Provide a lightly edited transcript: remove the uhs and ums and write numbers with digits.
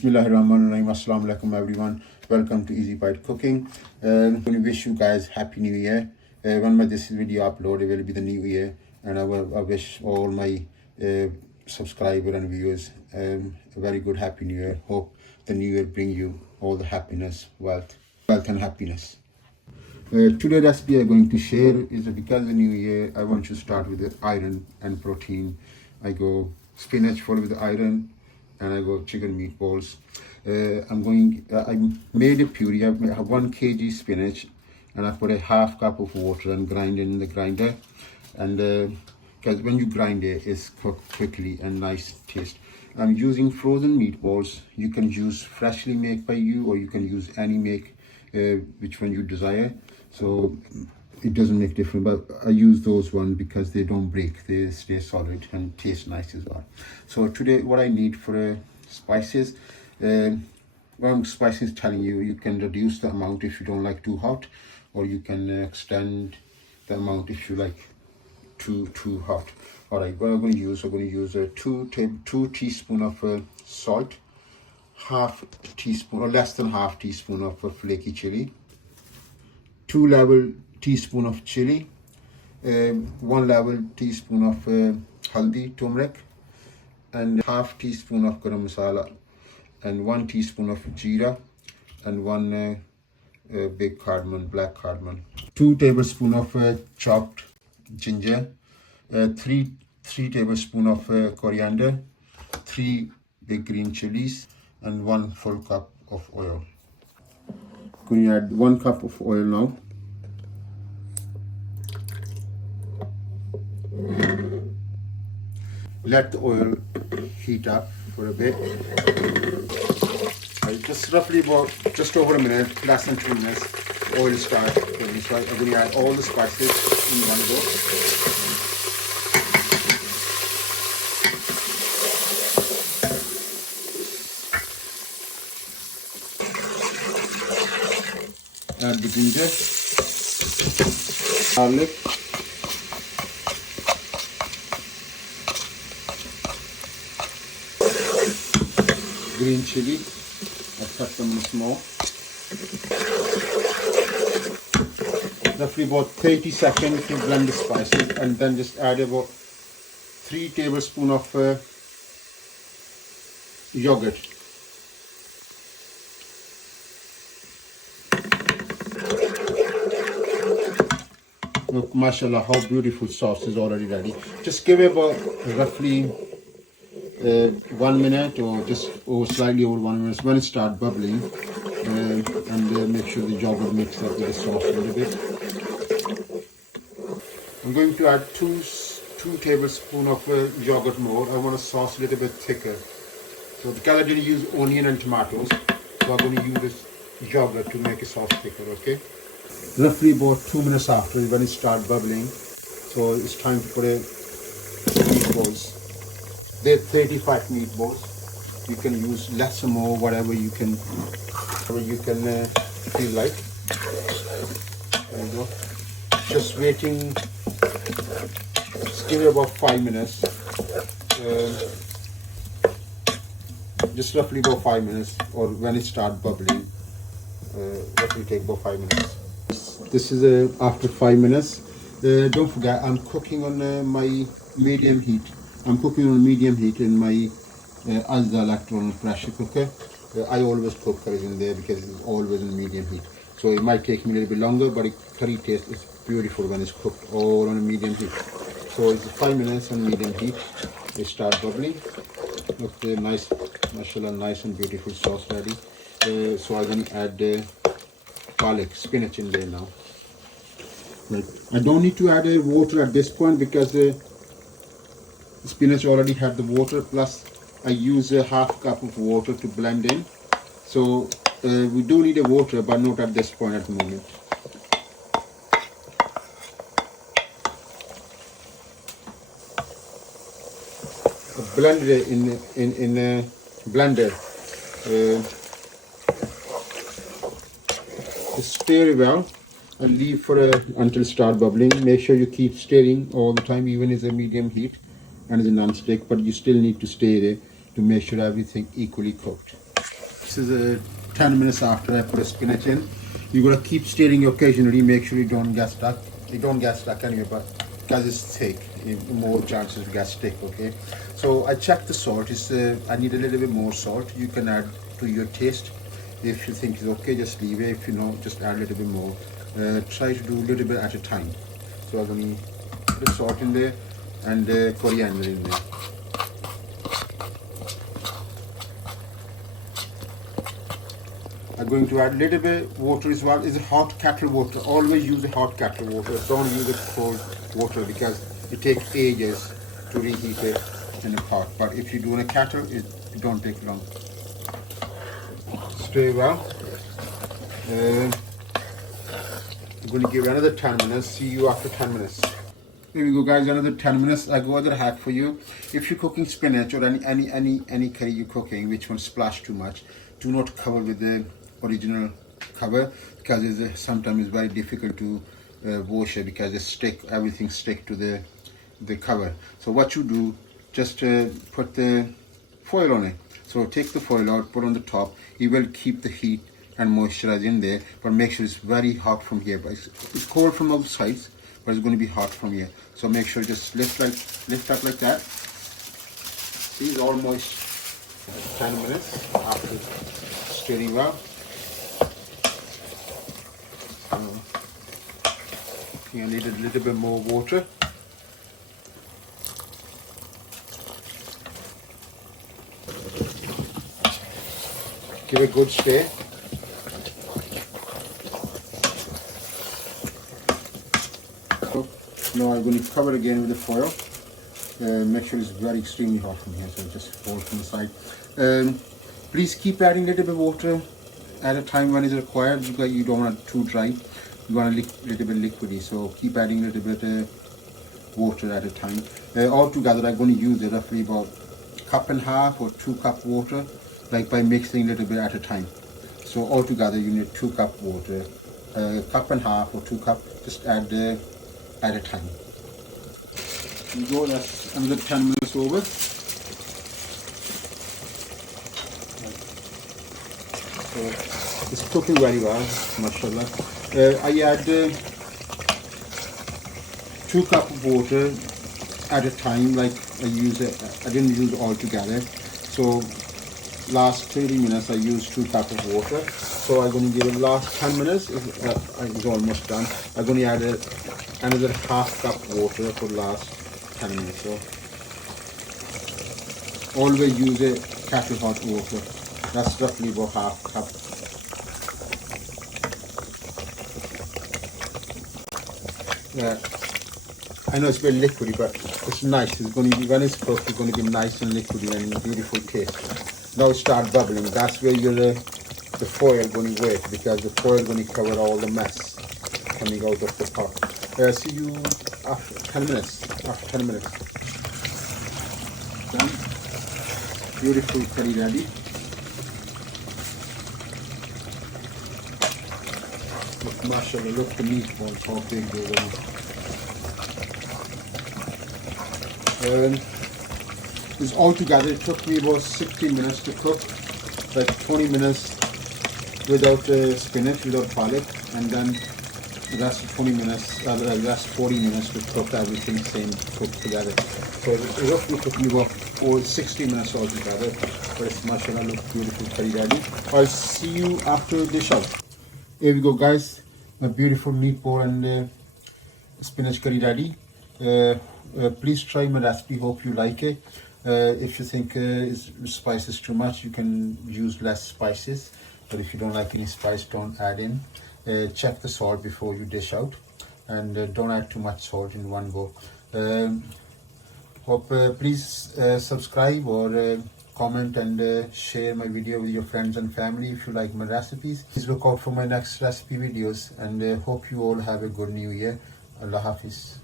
Bismillahirrahmanirrahim. Assalamu alaikum everyone. Welcome to EzeBiteCooking. I'm going to wish you guys Happy New Year. When this video uploaded, it will be the New Year, and I wish all my subscribers and viewers a very good Happy New Year. Hope the New Year bring you all the happiness, wealth and happiness. Today's recipe I'm going to share is because the New Year, I want to start with the iron and protein. I go spinach followed with the iron, and I go chicken meatballs. I made a puree. I have 1 kg spinach, and I put a half cup of water and grind it in the grinder. And because when you grind it, it's cooked quickly and nice taste. I'm using frozen meatballs. You can use freshly made by you, or you can use any make, which one you desire. So it doesn't make difference, but I use those ones because they don't break, they stay solid and taste nice as well. So today what I need for spices, what spices telling you, you can reduce the amount if you don't like too hot, or you can extend the amount if you like too hot. All right, what I'm going to use, I'm going to use 2 teaspoons of salt, half teaspoon or less than half teaspoon of flaky chili, 2 level teaspoon of chili, 1 level teaspoon of haldi turmeric, and half teaspoon of garam masala, and 1 teaspoon of jeera, and 1 big cardamom, black cardamom, 2 tablespoons of chopped ginger, 3 tablespoons of coriander, 3 big green chilies, and 1 full cup of oil. Going to add 1 cup of oil now. Let the oil heat up for a bit. Just roughly about just over a minute, less than 2 minutes, oil starts burning. So I'm going to add all the spices in one go. Add the ginger, garlic, green chili. I cut them small. Roughly about 30 seconds to blend the spices, and then just add about 3 tablespoons of yogurt. Look, mashallah, how beautiful sauce is already ready. Just give it about roughly 1 minute, or slightly over 1 minute. When it starts bubbling, and make sure the yogurt mixes up with the sauce a little bit. I'm going to add 2 tablespoons of yogurt more. I want a sauce a little bit thicker. So because I didn't use onion and tomatoes, so I'm going to use this yogurt to make a sauce thicker. Okay. Roughly about 2 minutes after, when it starts bubbling, so it's time to put meatballs. They're 35 meatballs. You can use less or more, whatever you can feel like. There you go. Just waiting. Just give it about 5 minutes. Just roughly about 5 minutes, or when it starts bubbling. Roughly take about 5 minutes. This is after 5 minutes. Don't forget, I'm cooking on my medium heat. I'm cooking on medium heat in my electron pressure cooker. I always cook curries in there because it's always in medium heat. So it might take me a little bit longer, but the curry taste is beautiful when it's cooked all on a medium heat. So it's 5 minutes on medium heat. They start bubbling. Look, they're nice, mashallah, nice and beautiful sauce ready. So I'm going to add Palak, spinach in there now. Right. I don't need to add water at this point because the spinach already had the water, plus I use a half cup of water to blend in. So we do need a water, but not at this point at the moment. Blend it in a blender. Stir well and leave for until start bubbling. Make sure you keep stirring all the time, even if it's a medium heat and it's a non-stick, but you still need to stir it to make sure everything equally cooked. This is 10 minutes after I put a spinach in. You gotta keep stirring occasionally. Make sure you don't get stuck. You don't get stuck anyway, but because it's thick, more chances to get stick. Okay. So I checked the salt. It's I need a little bit more salt. You can add to your taste. If you think it's okay, just leave it. If you know, just add a little bit more. Try to do a little bit at a time. So I'm gonna put the salt in there and coriander in there. I'm going to add a little bit water as well. It's hot kettle water. Always use the hot kettle water. Don't use the cold water because it takes ages to reheat it in a pot. But if you do in a kettle, it don't take long. Stir well. I'm going to give it another 10 minutes. See you after 10 minutes. Here we go, guys. Another 10 minutes. I go other hack for you. If you're cooking spinach or any curry you're cooking which won't splash too much, do not cover with the original cover because sometimes it's very difficult to wash it because everything stick to the cover. So what you do, just put the foil on it. So take the foil out, put on the top. It will keep the heat and moisturize in there, but make sure it's very hot from here. But it's cold from both sides, but it's going to be hot from here. So make sure just lift up like that. See, it's all moist. 10 minutes after stirring well. You need a little bit more water. Give it a good stir. Now I'm going to cover again with the foil. Make sure it's very extremely hot from here, so just hold from the side. Please keep adding a little bit of water at a time when it's required because you don't want it too dry. You want a little bit liquidy, so keep adding a little bit water at a time. Altogether I'm going to use roughly about a cup and a half or 2 cup water, like by mixing a little bit at a time. So altogether you need 2 cup water, a cup and a half or 2 cup, just add at a time. You go, that's another 10 minutes over. So it's cooking very well, mashallah. I add 2 cups of water at a time, like I didn't use it all together. So last 30 minutes I used 2 cups of water. So I'm going to give it last 10 minutes, it's almost done. I'm going to add another half cup water for the last 10 minutes. So always use a kettle hot water. That's roughly about half cup. I know it's very liquidy, but it's nice. It's going to be, when it's cooked, it's going to be nice and liquidy and beautiful taste. Now start bubbling. That's where your the foil going to work, because the foil is going to cover all the mess coming out of the pot. See you after 10 minutes. After 10 minutes. Done. Beautiful curry ready. Look, mashallah, look the meatballs, how big they are. This all together, it took me about 60 minutes to cook, like 20 minutes without spinach, without palak, and then the rest 20 minutes, the rest 40 minutes to cook everything same cooked together. So it roughly took me about 60 minutes altogether, but it's mashallah, look beautiful curry ready. I'll see you after dish out. Here we go, guys, a beautiful meatball and spinach curry ready. Please try my recipe, hope you like it. If you think spice is too much, you can use less spices, but if you don't like any spice, don't add in. Check the salt before you dish out, and don't add too much salt in one go. Please subscribe or comment and share my video with your friends and family if you like my recipes. Please look out for my next recipe videos, and hope you all have a good new year. Allah Hafiz.